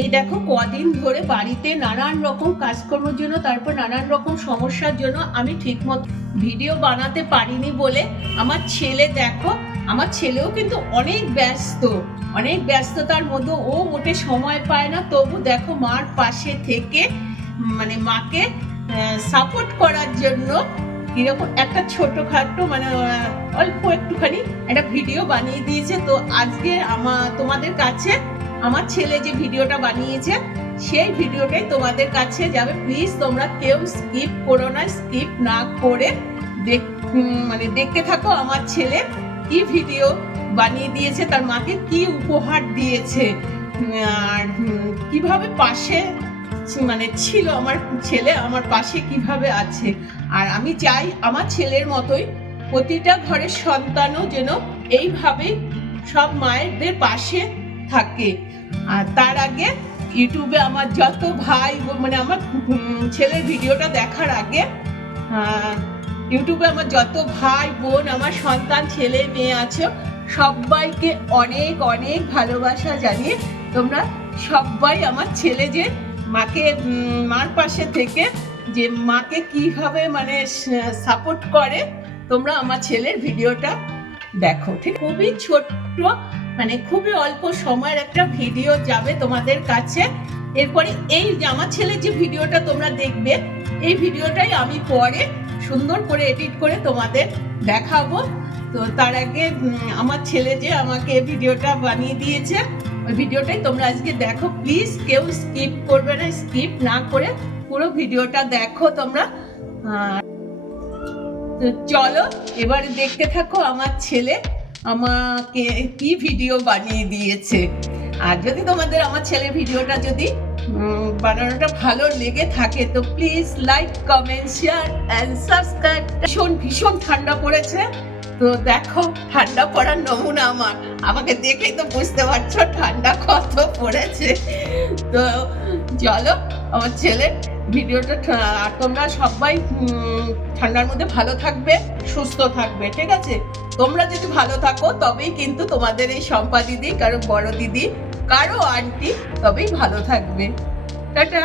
এই দেখো কদিন ধরে বাড়িতে নানান রকম কাজকর্মের জন্য, তারপর নানান রকম সমস্যার জন্য আমি ঠিকমতো ভিডিও বানাতে পারিনি বলে আমার ছেলে, দেখো আমার ছেলেও কিন্তু অনেক ব্যস্ততার মধ্যে ও মোটে সময় পায় না, তবু দেখো মার পাশে থেকে মানে মাকে সাপোর্ট করার জন্য কিরকম একটা ছোটখাটো মানে অল্প একটুখানি একটা ভিডিও বানিয়ে দিয়েছে। তো আজকে তোমাদের কাছে আমার ছেলে যে ভিডিওটা বানিয়েছে সেই ভিডিওটাই তোমাদের কাছে যাবে। প্লিজ তোমরা কেউ স্কিপ করো না, স্কিপ না করে দেখতে থাকো আমার ছেলে কি ভিডিও বানিয়ে দিয়েছে, তার মাকে কি উপহার দিয়েছে, আর কিভাবে পাশে ছিল আমার ছেলে, আমার পাশে কিভাবে আছে। আর আমি চাই আমার ছেলের মতোই প্রতিটা ঘরের সন্তানও যেন এইভাবেই সব মায়েদের পাশে থাকে। আর তার আগে ইউটিউবে আমার যত ভাই আমার ছেলের ভিডিওটা দেখার আগে ইউটিউবে আমার যত ভাই বোন, আমার সন্তান ছেলে মেয়ে আছে, সবাইকে অনেক অনেক ভালোবাসা জানিয়ে তোমরা সবাই আমার ছেলে যে মার পাশে থেকে যে মাকে কিভাবে সাপোর্ট করে, তোমরা আমার ছেলের ভিডিওটা দেখো। ঠিক খুবই ছোট্ট খুবই অল্প সময়ের একটা ভিডিও যাবে তোমাদের কাছে। এরপরে এই আমার ছেলের যে ভিডিওটা তোমরা দেখবে, এই ভিডিওটাই আমি পরে সুন্দর করে এডিট করে তোমাদের দেখাবো। তো তার আগে আমার ছেলে যে আমাকে ভিডিওটা বানিয়ে দিয়েছে, ওই ভিডিওটাই তোমরা আজকে দেখো। প্লিজ কেউ স্কিপ করবে না, স্কিপ না করে পুরো ভিডিওটা দেখো তোমরা। তো চলো এবারে দেখতে থাকো আমার ছেলে আমাকে কি ভিডিও বানিয়ে দিয়েছে। আর যদি তোমাদের আমার ছেলের ভিডিওটা যদি বানানোটা ভালো লেগে থাকে তো please like, comment, share and subscribe. ভীষণ ঠান্ডা পড়েছে, তো দেখো ঠান্ডা পড়ার নমুনা আমাকে দেখেই তো বুঝতে পারছো ঠান্ডা কত পড়েছে। তো চলো আমার ছেলের ভিডিওটা, তোমরা সবাই ঠান্ডার মধ্যে ভালো থাকবে, সুস্থ থাকবে, ঠিক আছে? তোমরা যদি ভালো থাকো তবেই কিন্তু তোমাদের এই শম্পা দিদি, কারো বড় দিদি, কারো আন্টি তবেই ভালো থাকবে। টাটা।